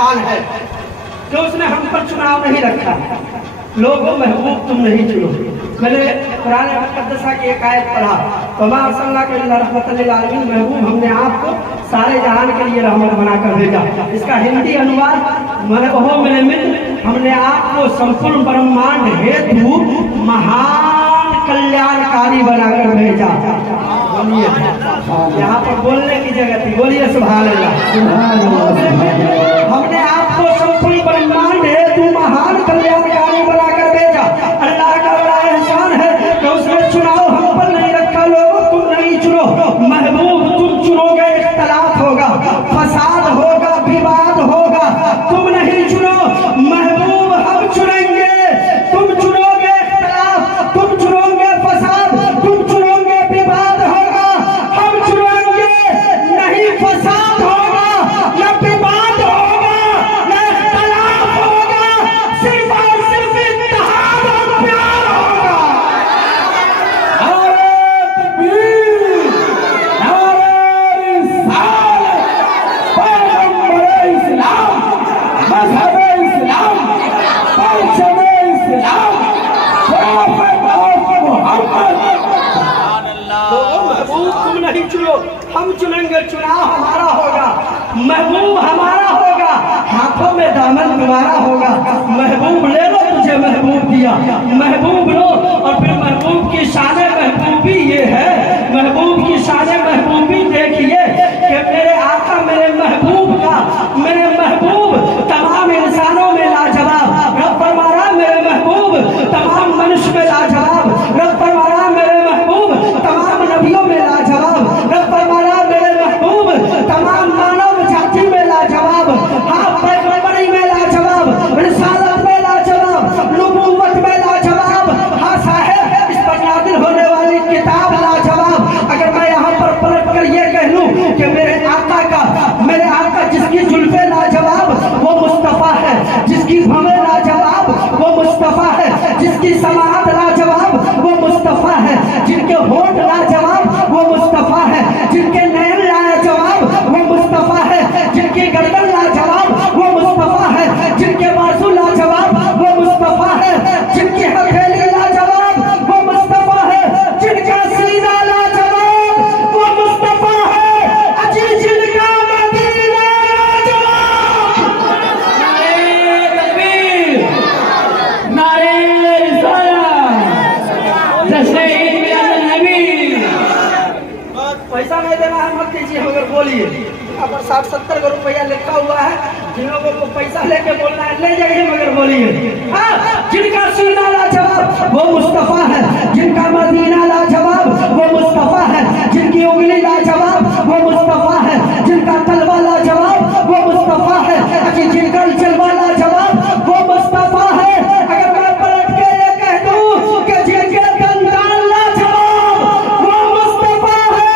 एहसान है जो उसने हम पर चुनाव नहीं रखा। लोगों महबूब तुम नहीं चुनो। मैंने कुरान मुक़द्दसा की एक आयत पढ़ा, वमा अर्सलनाका इल्ला रहमतल लिल आलमीन, महबूब हमने आपको सारे जहान के लिए रहमत बनाकर भेजा। इसका हिंदी अनुवाद मेरे मित्र, हमने आपको संपूर्ण ब्रह्मांड हेतु महान कल्याणकारी बनाकर भेजा। बोलिए, यहाँ पर बोलने की जगह थी, बोलिए सुभान अल्लाह। हमने आपको संपूर्ण ब्रह्मांड हेतु महान कल्याणकारी बनाकर भेजा। अल्लाह का बड़ा एहसान है कि उसने चुनाव हम पर नहीं रखा। लोगों तुम नहीं चुनो, महबूब तुम चुनोगे इख्तलाफ होगा, फसाद होगा, विवाद होगा। तुम नहीं चुनो, महबूब हम चुनेंगे। तुम चुनोगे इख्तलाफ, तुम चुनोगे फसाद, तुम चुनोगे विवाद होगा। हम चुनेंगे नहीं फसाद होगा, न विवाद होगा, न इख्तलाफ होगा, सिर्फ और सिर्फ इत्तेहाद और प्यार होगा। नारे तकबीर, नारे रिसालत, पैगंबर इस्लाम, मज़हब इस्लाम, परचम इस्लाम, खिलाफत ऑफ मोहम्मद। लोगों महबूब तुम नहीं चुनो, हम चुनेंगे। चुनाव हमारा होगा, महबूब हमारा होगा, हाथों में दामन तुम्हारा होगा। महबूब ले लो, तुझे महबूब दिया, महबूब लो। और फिर महबूब की शान महबूबी ये है, महबूब की शान महबूबी देखिए कि मेरे आका मेरे महबूब का, मेरे महबूब तमाम इंसानों में लाजवाब। रब फरमाया मेरे महबूब तमाम मनुष्य में लाजवाब। रब फरमाया मेरे महबूब तमाम नबियों में लाजवाब। रब फरमाया मेरे महबूब तमाम मानव जाति में लाजवाब। हाँ, पैगंबरी में लाजवाब, रिसालत में लाजवाब, नबूवत में लाजवाब। हाँ साहब, इस पर नाज़िल होने वाली किताब लाजवाब। अगर मैं यहाँ पर पलट कर ये कह लूँ कि मेरे आका जिसकी जुल्फे लाजवाब वो मुस्तफ़ा है, जिसकी भवें लाजवाब वो मुस्तफ़ा है, जिसकी समाअत लाजवाब वो मुस्तफ़ा है, जिनके होठ लाजवाब वो मुस्तफ़ा है, जिनके नयन लाजवाब वो मुस्तफ़ा है, जिनकी गर्दन लाजवाब वो मुस्तफ़ा है, जिनके बाजू लाजवाब वो मुस्तफ़ा है, जिनकी हथेली लाजवाब वो मुस्तफ़ा है, जिनका सीना लाजवाब वो मुस्तफ़ा है, अजी जिनका मदीना लाजवाब। नारे तकबीर, नारे रिसालत, जश्न ईद मिलाद नबी। पैसा नहीं देना है मत दीजिए, मगर बोलिए। यहाँ पर 60-70 रुपया लिखा हुआ है, जिन लोगों को पैसा लेके बोलना है ले जाइए, मगर बोलिए। हाँ, जिनका सीना लाजवाब वो मुस्तफ़ा है, जिनका मदीना लाजवाब वो मुस्तफ़ा है, जिनकी उंगली लाजवाब वो मुस्तफ़ा है, जिनका तलवा लाजवाब वो मुस्तफ़ा है, जिनका जलवा लाजवाब वो मुस्तफ़ा है। अगर मैं पलट के ये कह दूं कि जिनके दंदान लाजवाब वो मुस्तफ़ा है,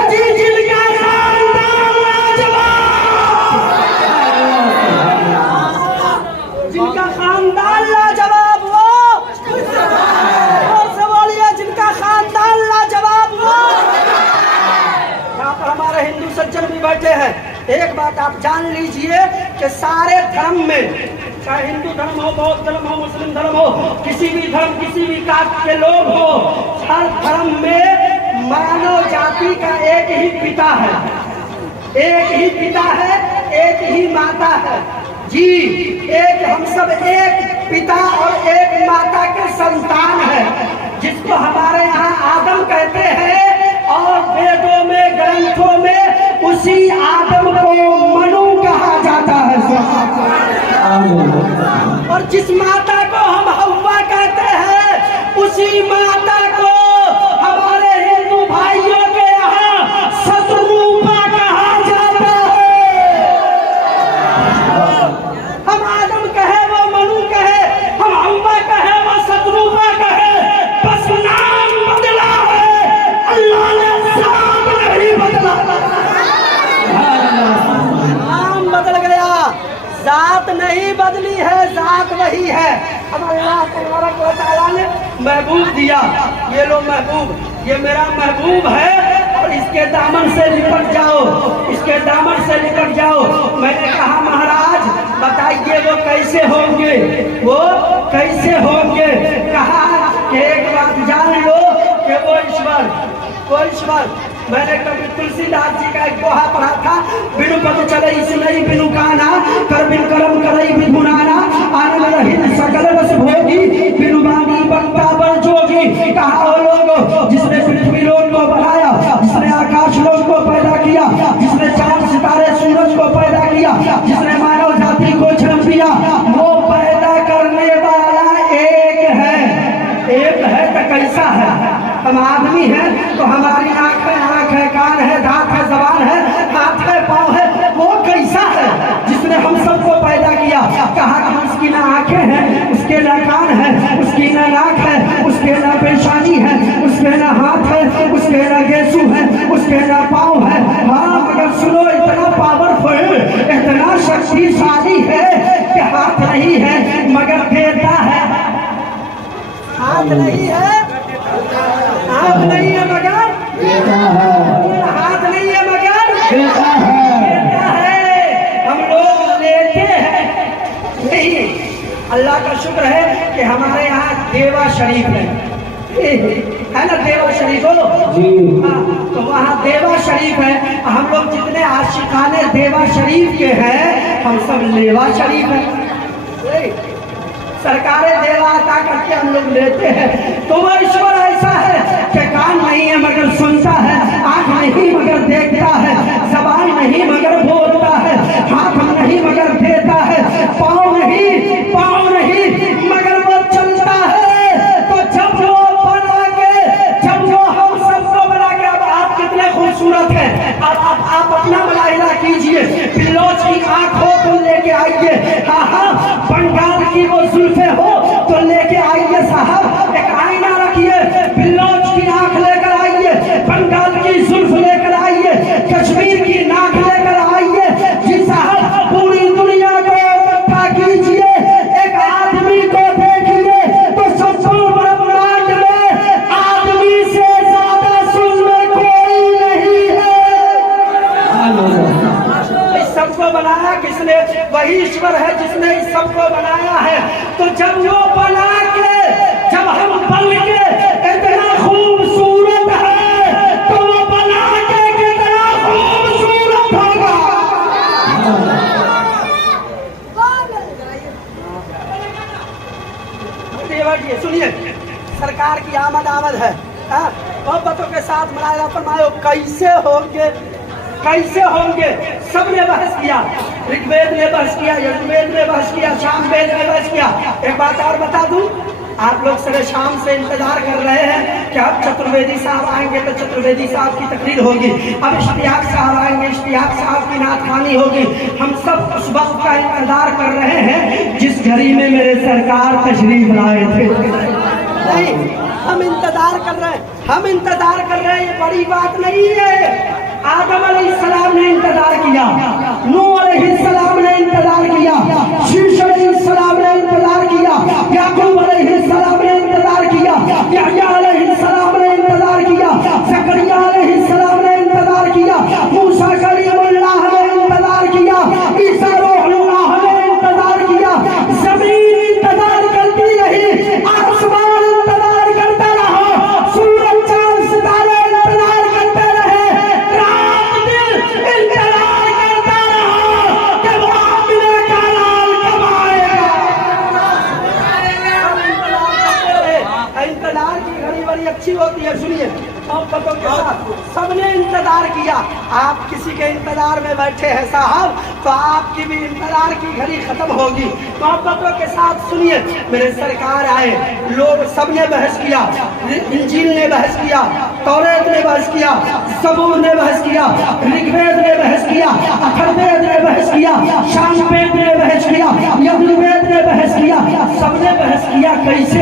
अजी जिनका खानदान लाजवाब, जिनका खानदान लाजवाब वो और से बोलिए, जिनका खानदान लाजवाब वो। यहाँ पर हमारे हिंदू सज्जन भी बैठे हैं। एक बात आप जान लीजिए कि सारे धर्म में, चाहे हिंदू धर्म हो, बौद्ध धर्म हो, मुस्लिम धर्म हो, किसी भी धर्म, किसी भी कास्ट के लोग हो, हर धर्म में मानव जाति का एक ही पिता है, एक ही पिता है, एक ही माता है। जी, एक हम सब एक पिता और एक माता के संतान है, जिसको हमारे यहाँ आदम कहते हैं, और वेदों में, ग्रंथों में उसी आदम को मनु कहा जाता है। और जिस माता को हम हव्वा कहते हैं, उसी माता को हमारे हिंदू भाइयों के यहाँ शत्रुपा कहा जाता है। हम आदम कहे वो मनु कहे, हम हव्वा कहे वो शत्रुपा कहे, बस नाम बदला है, अल्लाह ने जात नहीं बदला। नाम बदल गया, जात नहीं बदली है, जात वही है। अब अल्लाह तबारक व तआला ने महबूब दिया, ये लो महबूब, ये मेरा महबूब है, और इसके दामन से लिपट जाओ, इसके दामन से लिपट जाओ। मैंने कहा महाराज कैसे होंगे, वो कैसे होंगे। कहा कि एक बात जान लो कि वो ईश्वर। मैंने कभी तुलसीदास जी का एक दोहा पढ़ा था, बिनु पद चलई सुनई बिनु काना, कर बिन करम करई बिनु नाना, आनंद रहित सकल रस भोगी, बिनु बानी बनता बड़ जोगी। कहा वो लोग जिसने पृथ्वी लोक को बनाया, जिसने आकाश लोक को पैदा किया, जिसने चांद सितारे सूरज को पैदा किया, जिसने मानव जाति को जन्म दिया, वो पैदा करने वाला एक है तो कैसा है। हम आदमी हैं तो हमारी आंख है, कान है, दांत है, जबान है, हाथ है, पाँव है, वो कैसा है जिसने हम सबको पैदा किया। कहा कि उसकी ना आंखें हैं, उसके ना कान है, उसकी ना नाक है, उसके ना पेशानी है, उसके ना हाथ है, उसके ना गेसू है, उसके ना पाँव है। हाँ मगर सुनो, इतना पावरफुल, इतना शक्तिशाली है कि हाथ नहीं है मगर देता है। हाथ नहीं है, हाथ नहीं है मगर हाथ नहीं है मगर देता है। हम लोग लेते हैं नहीं। अल्लाह का शुक्र है कि हमारे यहाँ देवा शरीफ है ना, देवा शरीफ हो। तो वहाँ देवा शरीफ है। हम लोग जितने आशिकाने देवा शरीफ के हैं, हम सब लेवा शरीफ है। सरकारें देवा अता करके हम लोग लेते हैं। तो वह ईश्वर ऐसा है कि कान नहीं है मगर सुनता है, आँख नहीं मगर देखता है, जबान नहीं मगर बोलता है, हाथ नहीं मगर देता है, पाँव नहीं मगर वो चलता है। तो जब वो हम सबको बना के, अब आप कितने खूबसूरत हैं। अब आप अपना मुलाहिजा कीजिए, बिल्लोच की आँख हो तो लेके आइए, हाँ बंगाल की वो जुल्फे हो तो लेके आइए साहब। एक आईना रखिए, बिल्लोच की आंख लेकर आइए, बंगाल की जुल्फ लेकर आइए, कश्मीर की नाक लेकर आइए। जी साहब, पूरी दुनिया को इकट्ठा कीजिए, एक आदमी को देखिए तो संपूर्ण ब्रह्मांड में आदमी से ज्यादा सुंदर कोई नहीं है। सबको बनाया किसने? वही ईश्वर है जिसने इस सबको बनाया है। तो जब वो बना के, जब हम बन के इतना खूबसूरत है, तो वो बना के कितना खूबसूरत होगा। सुनिए, सरकार की आमद है, मोहब्बतों के साथ मनाया फरमायो। कैसे होंगे? सबने बहस किया, ऋग्वेद ने बहस किया, यजुर्वेद ने बहस किया, सामवेद ने बहस किया। एक बात और बता दूं, आप लोग सरे शाम से इंतजार कर रहे हैं कि अब चतुर्वेदी साहब आएंगे तो चतुर्वेदी साहब की तकरीर होगी, अब इश्तियाक साहब आएंगे, इश्तियाक साहब की नातखानी होगी। हम सब उस वक्त का इंतजार कर रहे हैं जिस घड़ी में मेरे सरकार तशरीफ लाए थे। नहीं, हम इंतजार कर रहे हैं, ये बड़ी बात नहीं है। आदम अलैहिस्सलाम ने इंतजार किया, नूह अलैहिस्सलाम ने इंतजार किया, शीश अलैहिस्सलाम ने इंतजार किया, याकूब अलैहिस्सलाम ने इंतजार किया, यहया अलैहिस्सलाम ने इंतजार किया, ज़करिया अलैहिस्सलाम ने इंतजार किया, मूसा कलीमुल्लाह ने इंतजार किया, ईसा रूहुल्लाह ने इंतजार किया। ज़मीन इंतजार करती रही, आसमान इंतजार करता रहा, सूरज चांद सितारे इंतजार करते रहे, रात दिन इंतजार करता रहा कि वो अपने का लाल कब आएगा। इंतजार की घड़ी बड़ी अच्छी होती है। सुनिए, मोहब्बतों के साथ सबने इंतजार किया। आप किसी के इंतजार में बैठे हैं साहब, तो आपकी भी इंतजार की घड़ी खत्म होगी। मोहब्बतों के साथ सुनिए, मेरे सरकार आए, लोग सबने बहस किया, इंजील ने बहस किया, तौरात ने बहस किया, ज़बूर ने बहस किया, ऋग्वेद ने बहस किया, अथर्ववेद ने बहस किया, सामवेद ने बहस किया, यजुर्वेद ने बहस किया। सबने बहस किया कैसे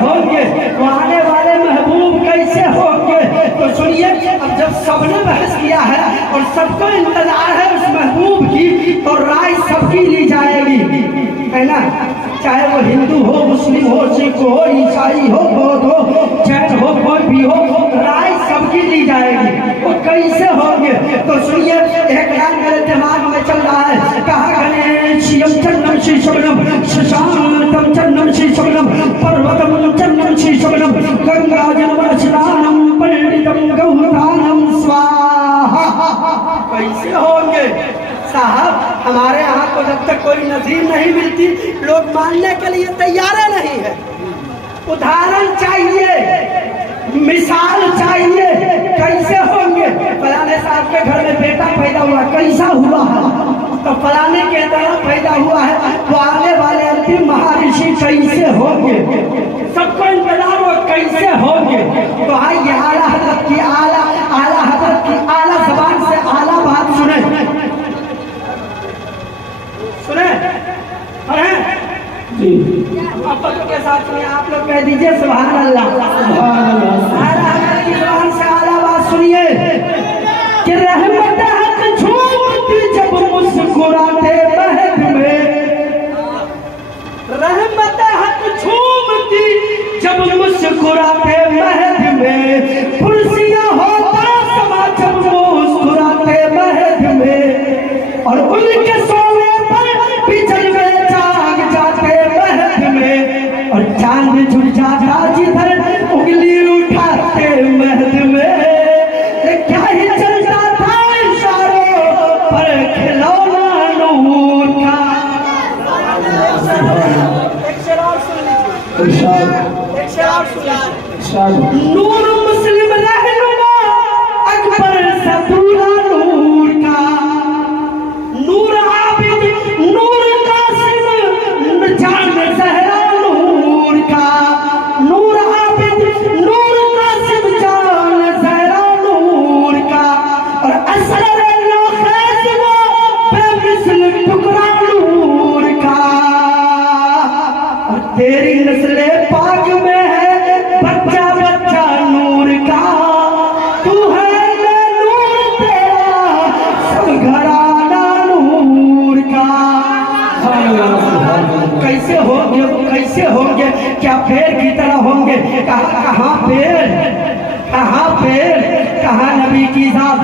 होंगे, वो आने वाले महबूब कैसे होंगे। तो सुनिए, अब जब सबने बहस किया है और सबको इंतजार है उस महबूब की, तो राय सबकी ली जाएगी, है ना। चाहे वो हिंदू हो, मुस्लिम हो, सिख हो, ईसाई हो, बौद्ध हो, जैन हो, कोई भी हो, राय सबकी ली जाएगी। वो कैसे होंगे? तो सुनिए, एक गान मेरे दिमाग में चल रहा है, कहा गणेश यम चंद्रम गंगाजल स्नानम पंडितम गौदानम स्वाहा। कैसे होंगे साहब? हमारे यहाँ को जब तक कोई नजीर नहीं मिलती लोग मानने के लिए तैयार नहीं है। उदाहरण चाहिए, मिसाल चाहिए। कैसे होंगे? फलाने साहब के घर में बेटा पैदा हुआ, कैसा हुआ है? तो फलाने के तरह पैदा हुआ है, तो आने वाले अंतिम महर्षि कैसे होंगे? सबको इंतजार हो कैसे होंगे। तो आइए आला हजरत की आला हजरत की आला जबान से आला बात सुने पढ़े आप के साथ में आप लोग कह दीजिए सुभान अल्लाह। आला हजरत की जबान से आला बात सुनिए कि रहमत हक झूमती जब मुस्कुराते महक में, रहमत हक झूमती जब मुस्कुराते महक में, कुर्सियां होता समा जब मुस्कुराते महक में, और उनके सोने पर बिजल में जाग जाते महक में, और चांद झुक जाता जिधर उंगली उठाते महक में। क्या ही चलता था इशारों पर खिलौना नूर का। एक शेर और सुन लीजिए। नूर मुस्लिम रहनुमा अकबर सतूरा नूर का, नूर आबिद नूर कासिम जान सहरा नूर का, नूर आबिद नूर कासिम जान सहरा नूर का, और असर नौखैज़ बेमिसल टुकड़ा नूर का। और तेरी नस्ले पाक में है बच्चा बच्चा नूर का, तू है नूर तेरा सब घराना नूर का। कैसे होंगे वो, कैसे होंगे? क्या पेड़ की तरह होंगे? कहाँ पेड़, कहाँ नबी की जात।